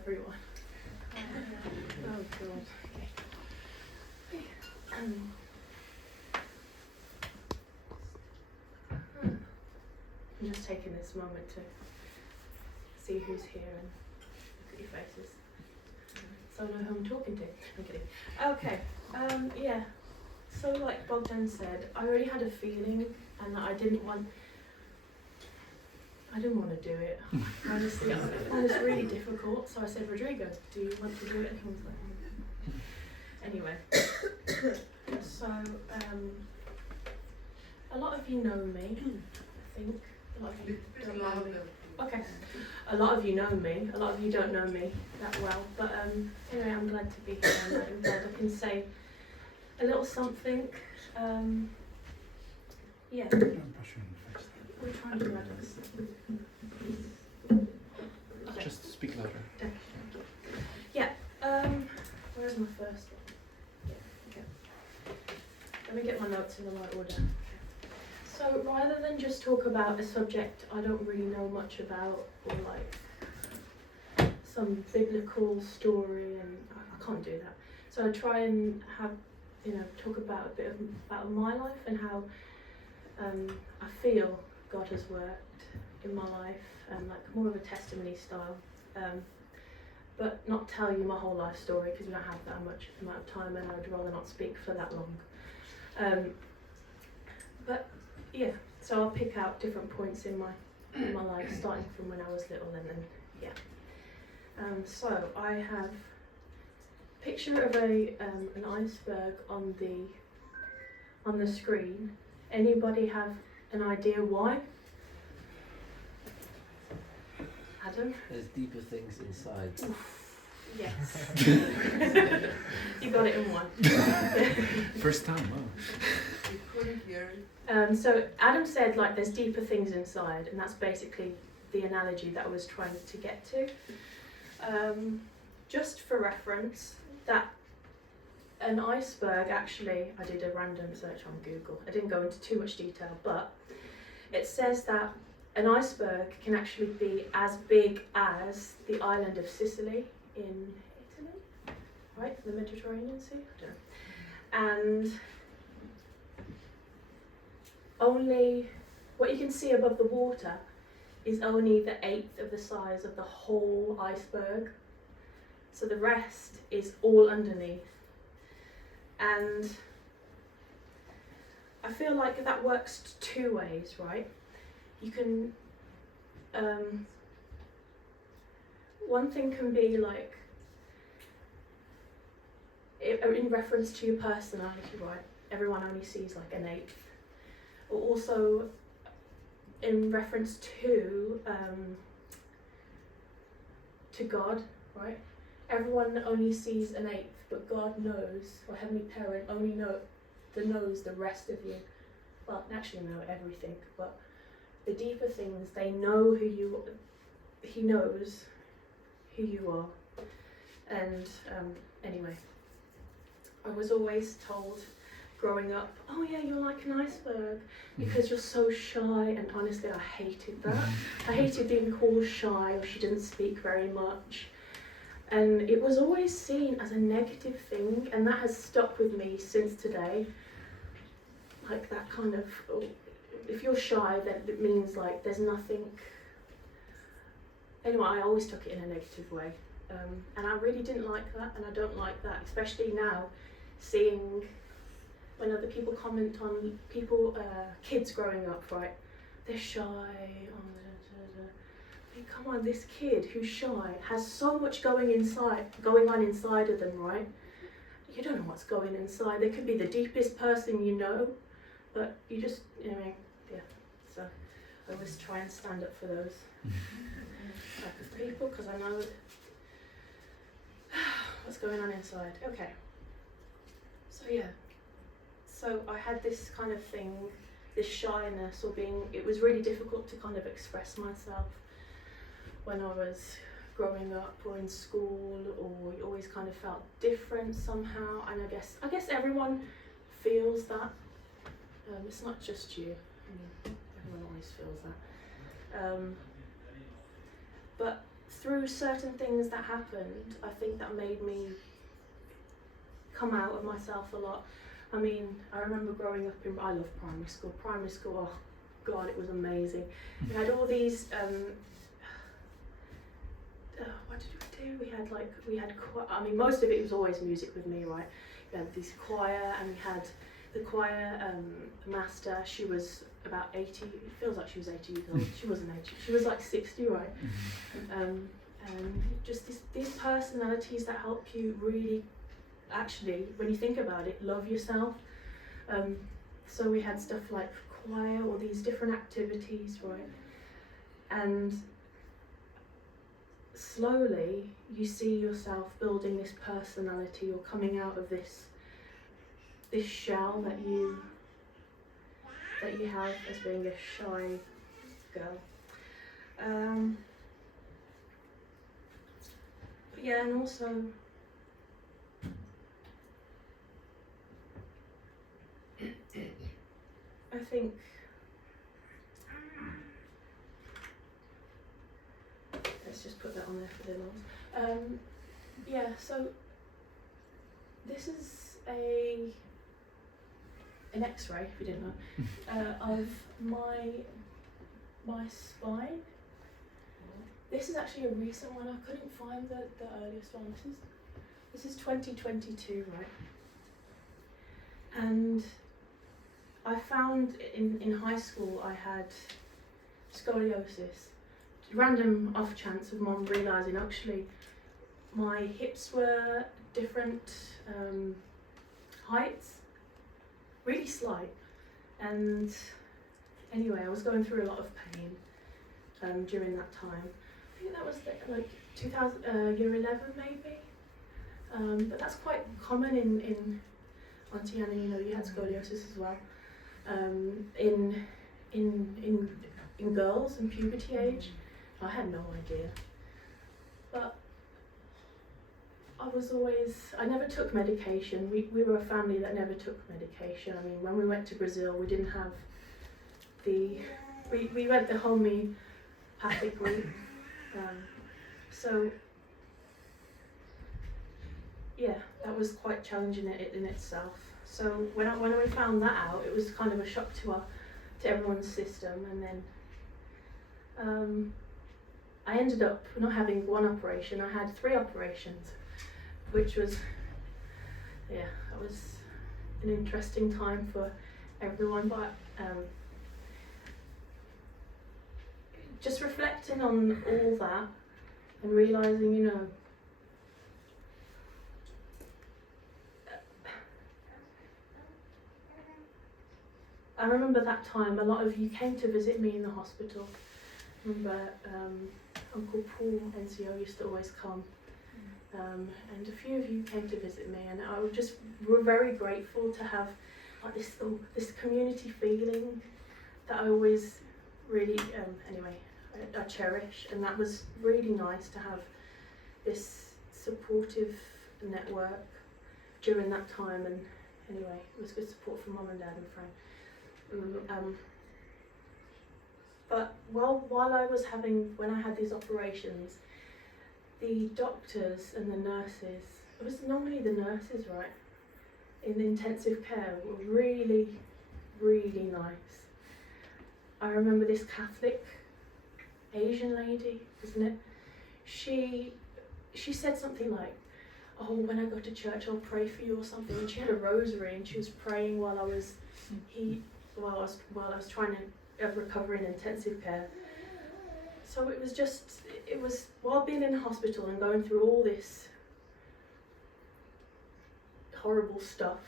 everyone. Oh God. Okay. I'm just taking this moment to see who's here and look at your faces, so I know who I'm talking to. I'm kidding. Okay. Yeah. So like Bogdan said, I already had a feeling, and I didn't want to do it. Honestly, it was really difficult. So I said, Rodrigo, do you want to do it? And he was like, anyway. So a lot of you know me, I think. A lot of you don't know me. Okay. A lot of you know me. A lot of you don't know me that well. But anyway, I'm glad to be here. And I'm glad I can say a little something. Yeah. We're trying to do that. Okay. Just speak louder. Okay. Yeah. Where's my first one? Yeah. Okay. Let me get my notes in the right order. So rather than just talk about a subject I don't really know much about, or like some biblical story, and I can't do that. So I try and have, talk about a bit about my life and how I feel God has worked in my life, and like more of a testimony style. But not tell you my whole life story, because we don't have that much amount of time, and I'd rather not speak for that long. But yeah, so I'll pick out different points in my life, starting from when I was little, and then yeah. So I have a picture of an iceberg on the screen. Anybody have an idea why? Adam? There's deeper things inside. Yes. You got it in one. First time, wow. You couldn't hear it. So Adam said like there's deeper things inside, and that's basically the analogy that I was trying to get to. Just for reference, that an iceberg, actually, I did a random search on Google. I didn't go into too much detail, but it says that an iceberg can actually be as big as the island of Sicily in Italy, right? The Mediterranean Sea? I don't know. And only what you can see above the water is only the 1/8 of the size of the whole iceberg. So the rest is all underneath. And I feel like that works two ways, right? You can, one thing can be like, in reference to your personality, right? Everyone only sees like an 1/8. Or also in reference to God, right? Everyone only sees an 1/8, but God knows, or Heavenly Parent only knows the rest of you. Well, actually know everything, but the deeper things, they know He knows who you are. And anyway, I was always told growing up, oh yeah, you're like an iceberg because you're so shy, and honestly I hated that. I hated being called shy, or she didn't speak very much. And it was always seen as a negative thing, and that has stuck with me since today. Like that kind of, if you're shy, then it means like there's nothing. Anyway, I always took it in a negative way. And I really didn't like that, and I don't like that, especially now, seeing when other people comment on people, kids growing up, right? They're shy. Come on, this kid who's shy has so much going on inside of them, right? You don't know what's going inside. They could be the deepest person you know, but you just, yeah. So I always try and stand up for those type of people, because I know what's going on inside. Okay. So yeah. So I had this kind of thing, this shyness, or it was really difficult to kind of express myself when I was growing up or in school, or you always kind of felt different somehow. And I guess everyone feels that. It's not just you. I mean, everyone always feels that. But through certain things that happened, I think that made me come out of myself a lot. I mean, I remember growing up I love primary school. Primary school, oh God, it was amazing. We had all these, what did we do? We had I mean, most of it was always music with me, right? We had this choir, and we had the choir master. She was about 80, it feels like she was 80 years old. She wasn't 80, she was like 60, right? And just these personalities that help you really, actually, when you think about it, love yourself. So we had stuff like choir, all these different activities, right? And slowly you see yourself building this personality, or coming out of this shell that you have as being a shy girl. But yeah, and also I think let's just put that on there for the alarms. Yeah, so this is an X-ray, if you didn't know, of my spine. This is actually a recent one. I couldn't find the earliest one. This is 2022, right? And I found in high school I had scoliosis. Random off chance of mum realising actually my hips were different heights, really slight. And anyway, I was going through a lot of pain during that time. I think that was like 2000, year 11 maybe. But that's quite common in Auntie Anna, you know, you had scoliosis as well. In girls in puberty age. I had no idea. But I never took medication. We were a family that never took medication. I mean, when we went to Brazil, we didn't have we went the homeopathic route. So yeah, that was quite challenging in itself. So when we found that out, it was kind of a shock to everyone's system, and then I ended up not having one operation. I had 3 operations, which was, yeah, that was an interesting time for everyone. But just reflecting on all that and realising, you know, I remember that time a lot of you came to visit me in the hospital. I remember Uncle Paul NCO used to always come, and a few of you came to visit me, and we're very grateful to have like this community feeling that I always really I cherish, and that was really nice to have this supportive network during that time. And anyway, it was good support from Mum and Dad and Frank. But while I was when I had these operations, the doctors and the nurses, it was normally the nurses, right, in the intensive care, were really, really nice. I remember this Catholic Asian lady, isn't it? She said something like, "Oh, when I go to church, I'll pray for you," or something. And she had a rosary, and she was praying while I was trying to recover in intensive care. So it was while being in the hospital and going through all this horrible stuff,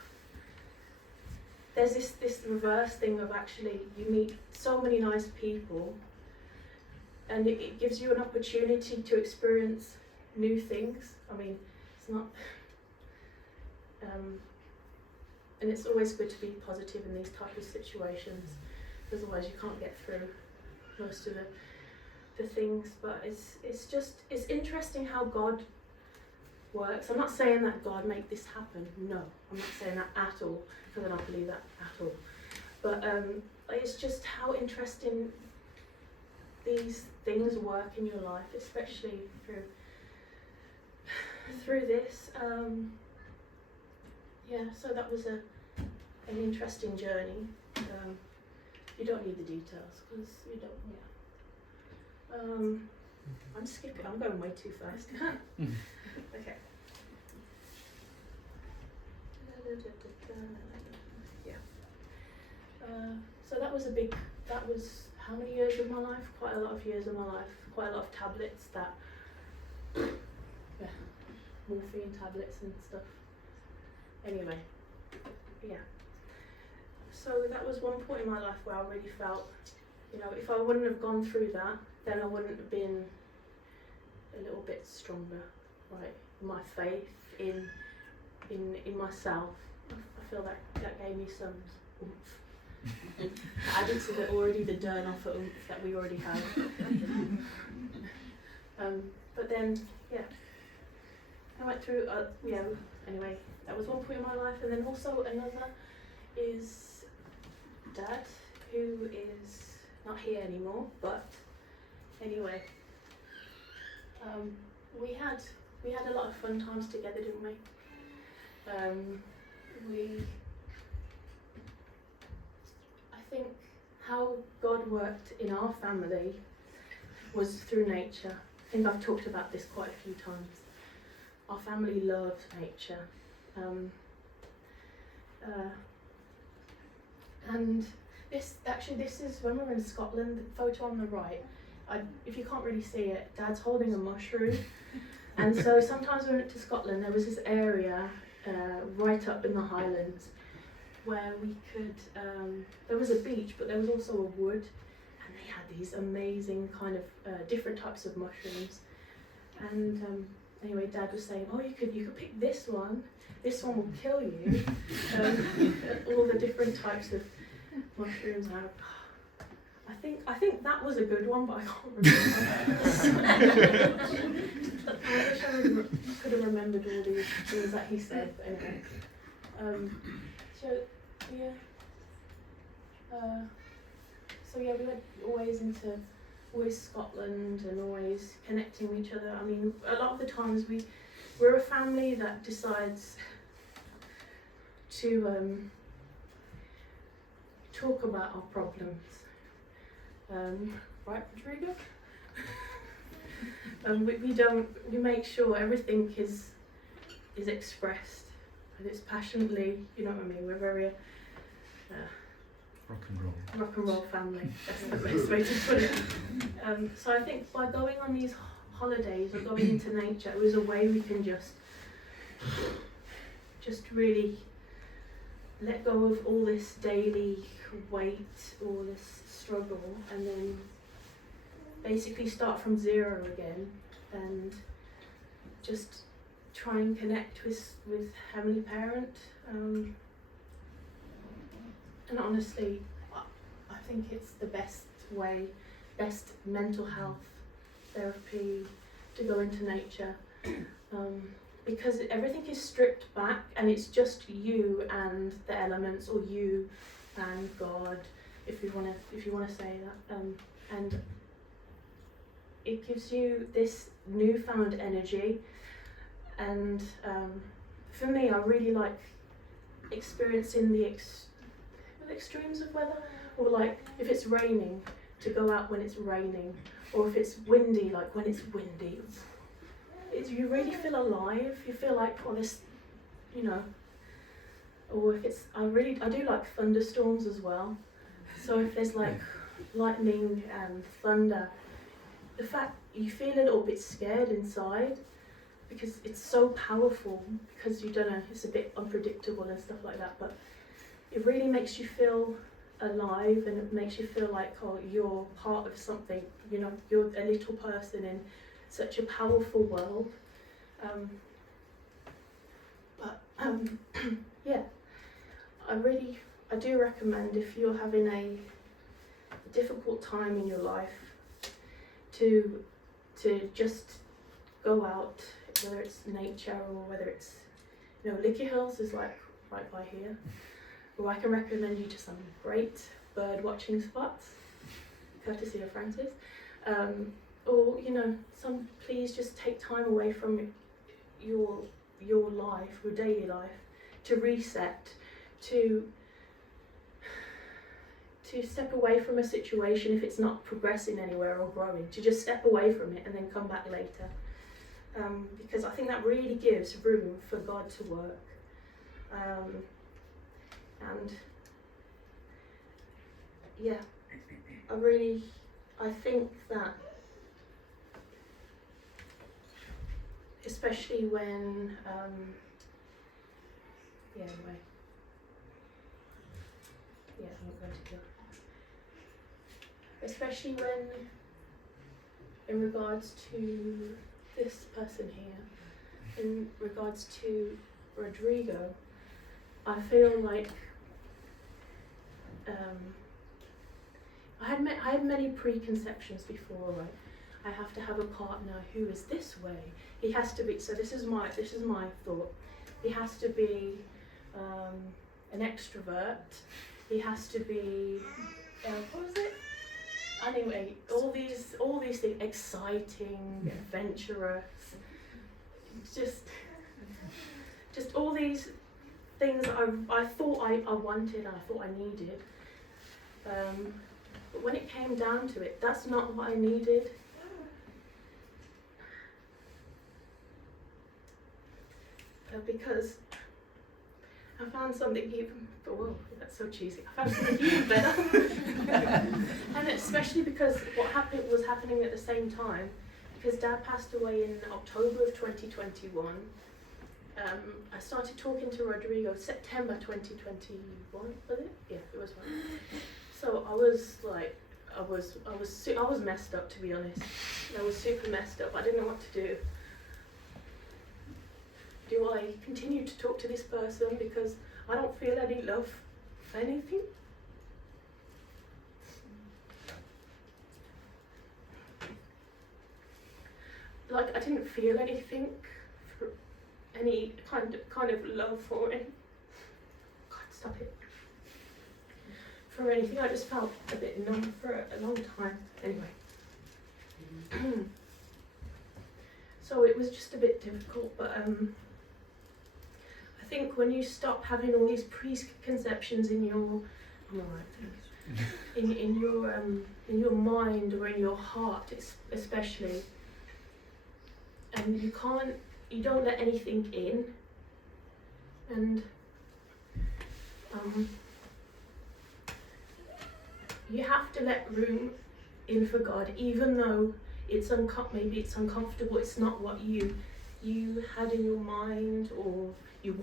there's this reverse thing of actually you meet so many nice people, and it gives you an opportunity to experience new things. I mean, it's not and it's always good to be positive in these type of situations, otherwise you can't get through most of the things. But it's interesting how God works. I'm not saying that God made this happen, no, I'm not saying that at all, because I don't believe that at all. But it's just how interesting these things work in your life, especially through this. So that was an interesting journey. You don't need the details because you don't. Yeah. I'm skipping. I'm going way too fast. Okay. Yeah. So that was how many years of my life? Quite a lot of years of my life. Quite a lot of tablets that, morphine tablets and stuff. Anyway, yeah. So that was one point in my life where I really felt, if I wouldn't have gone through that, then I wouldn't have been a little bit stronger, right? My faith in myself. I feel that gave me some oomph. Added to the Dirnhofer oomph that we already have. But then, I went through, anyway, that was one point in my life. And then also another is Dad, who is not here anymore, but anyway, we had a lot of fun times together, didn't we? I think how God worked in our family was through nature. I think I've talked about this quite a few times. Our family loves nature. And this is when we were in Scotland, the photo on the right. If you can't really see it, Dad's holding a mushroom. And so sometimes when we went to Scotland, there was this area right up in the Highlands where we could, there was a beach, but there was also a wood, and they had these amazing kind of different types of mushrooms. And anyway, Dad was saying, oh, you could pick this one will kill you. All the different types of mushrooms. I think that was a good one, but I can't remember. I wish I could have remembered all the things that he said, but anyway. We went always Scotland and always connecting with each other. I mean, a lot of the times we're a family that decides to talk about our problems. Right, Rodrigo? We make sure everything is expressed and it's passionately, you know what I mean? We're very rock and roll family. That's the best way to put it. So I think by going on these holidays or going into nature, it was a way we can just really let go of all this daily weight, all this struggle, and then basically start from zero again and just try and connect with Heavenly Parent. And honestly, I think it's the best mental health therapy to go into nature, because everything is stripped back and it's just you and the elements, or you and God, if you want to say that, and it gives you this newfound energy. And for me, I really like experiencing the extremes of weather, or like if it's raining, to go out when it's raining, or if it's windy, like when it's windy. You really feel alive. You feel like, oh, this, or if it's, I do like thunderstorms as well. So if there's like lightning and thunder, the fact you feel a little bit scared inside because it's so powerful, because you don't know, it's a bit unpredictable and stuff like that, but it really makes you feel alive, and it makes you feel like, oh, you're part of something, you're a little person in such a powerful world. I do recommend, if you're having a difficult time in your life, to just go out, whether it's nature or whether it's, Licky Hills is like right by here. Or I can recommend you to some great bird watching spots, courtesy of Francis. Or, you know, please just take time away from your life, your daily life, to reset, to step away from a situation if it's not progressing anywhere or growing, to just step away from it and then come back later. Because I think that really gives room for God to work. And yeah, I think that especially when, anyway. Yeah, I'm not going to go. Especially when, in regards to this person here, in regards to Rodrigo, I feel like I had many preconceptions before, right? I have to have a partner who is this way. He has to be. So this is my thought. He has to be an extrovert. He has to be what was it? Anyway, all these things, exciting, adventurous, just all these things that I thought I wanted and I thought I needed. But when it came down to it, that's not what I needed. Because I found something even, whoa, that's so cheesy. I found something even better. And especially because what was happening at the same time, because Dad passed away in October of 2021. I started talking to Rodrigo September 2021, was it? Yeah, it was one. So I was like, I was messed up, to be honest. I was super messed up. I didn't know what to do. Do I continue to talk to this person because I don't feel any love for anything? Like, I didn't feel anything for any kind of love for him. God, stop it. For anything, I just felt a bit numb for a long time. Anyway. So it was just a bit difficult, but I think when you stop having all these preconceptions in your, I'm alright, in your mind or in your heart, especially, and you don't let anything in, and you have to let room in for God, even though maybe it's uncomfortable. It's not what you had in your mind, or you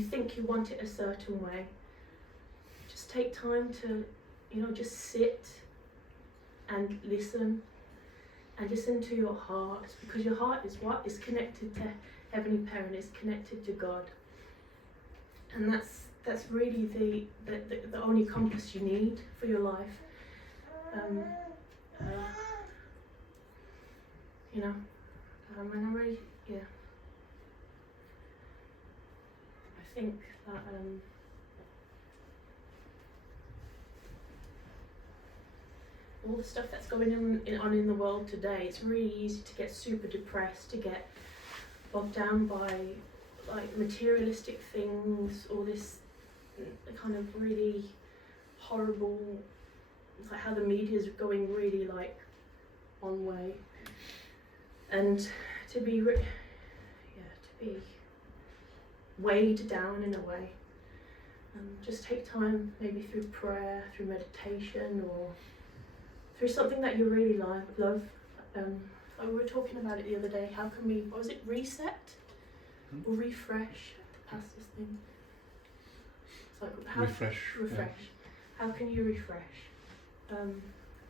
think you want it a certain way. Just take time to, just sit and listen to your heart, because your heart is what is connected to Heavenly Parent, is connected to God, and that's really the only compass you need for your life. And I'm really, I think that all the stuff that's going on in the world today, it's really easy to get super depressed, to get bogged down by like materialistic things, all this kind of really horrible, like how the media is going really like one way, and to be weighed down in a way. Just take time, maybe through prayer, through meditation, or through something that you really love. We were talking about it the other day. How can we, what was it, reset or refresh? Past this thing. It's like Refresh. Refresh. Yeah. How can you refresh?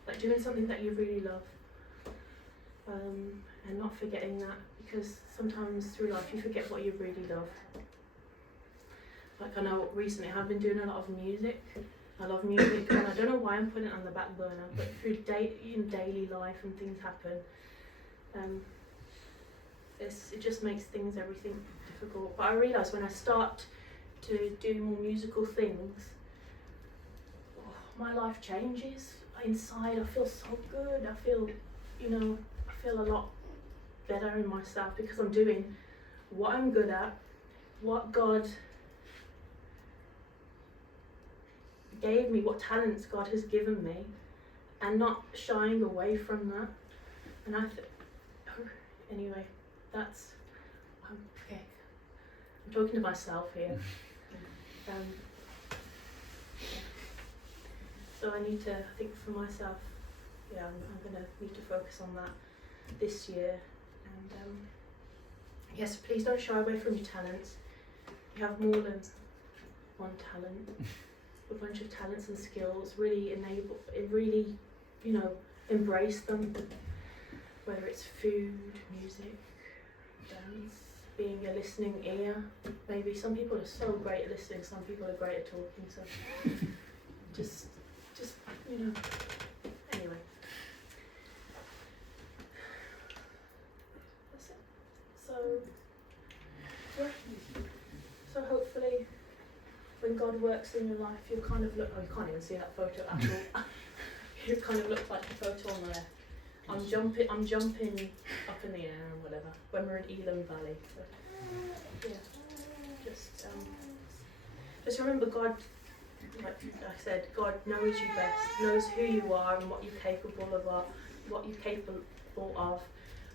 Like doing something that you really love, and not forgetting that, because sometimes through life you forget what you really love. Like I know recently I've been doing a lot of music. I love music, and I don't know why I'm putting it on the back burner, but through daily life and things happen, it just makes everything difficult. But I realise when I start to do more musical things, my life changes inside. I feel so good. I feel you know, I feel a lot better in myself because I'm doing what I'm good at, what God gave me, what talents God has given me, and not shying away from that. And anyway, that's okay. I'm talking to myself here. So I need to, I think for myself, yeah, I'm gonna need to focus on that this year. And yes, please don't shy away from your talents. You have more than one talent, a bunch of talents and skills. Really you know, embrace them. Whether it's food, music, dance, being a listening ear. Maybe some people are so great at listening, some people are great at talking. So just you know. Anyway, that's it. So yeah. So hopefully, when God works in your life, you'll kind of look. Oh, you can't even see that photo at all. You kind of look like the photo on there. I'm jumping up in the air or whatever when we're in Elam Valley. So, yeah, just remember God. Like I said, God knows you best, knows who you are and what you're capable of,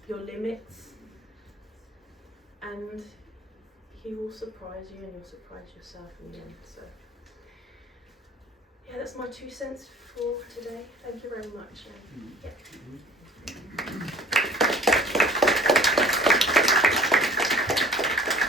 your limits, and He will surprise you and you'll surprise yourself in the end. So, yeah, that's my 2 cents for today. Thank you very much. Yeah.